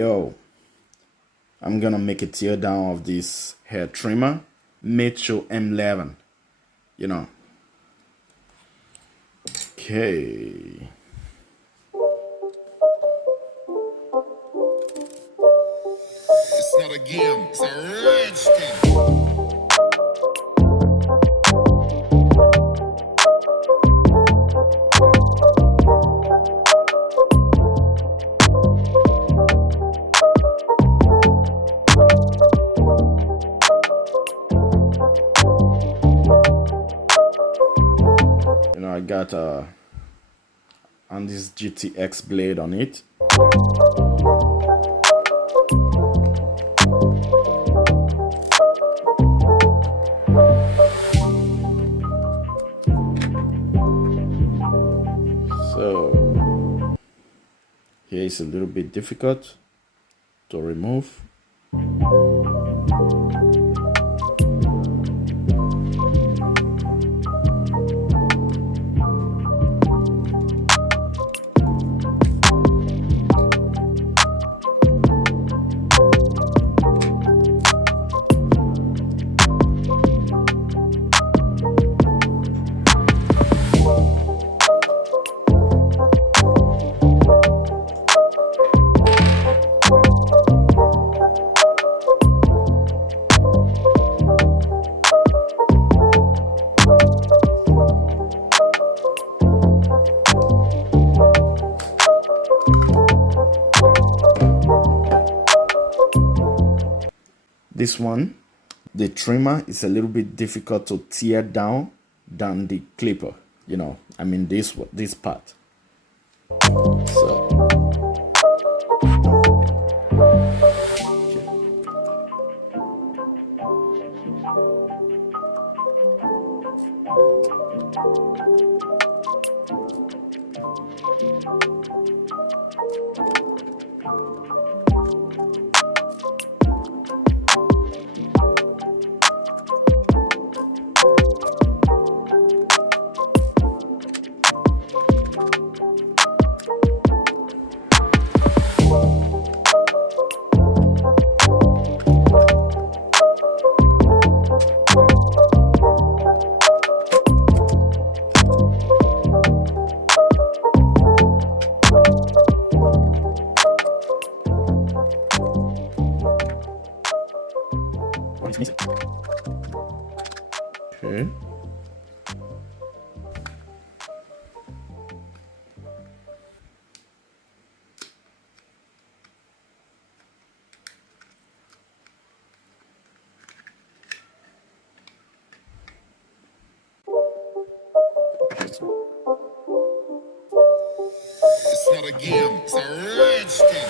Yo, I'm gonna make a tear down of this hair trimmer, Madeshow M11, you know. Okay. It's not a game, it's a rich thing. You know, I got on this GTX blade on it. So here is a little bit difficult to remove. This one, the trimmer is a little bit difficult to tear down than the clipper, you know, I mean this part. So okay. It's not a game, it's a rich thing.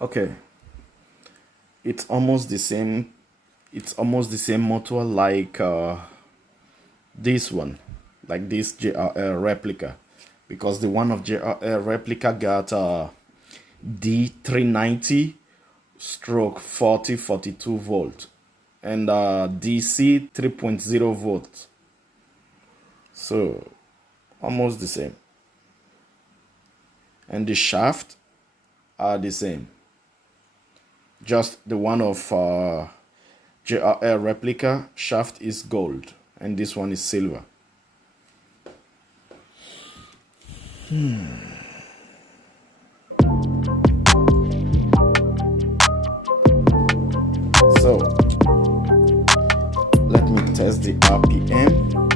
Okay, it's almost the same. It's almost the same motor like this one, like this JRL replica, because the one of JRL replica got D390 stroke 4042 volt and DC 3.0 volt. So almost the same, and the shaft are the same. Just the one of JRL replica shaft is gold and this one is silver. So let me test the RPM.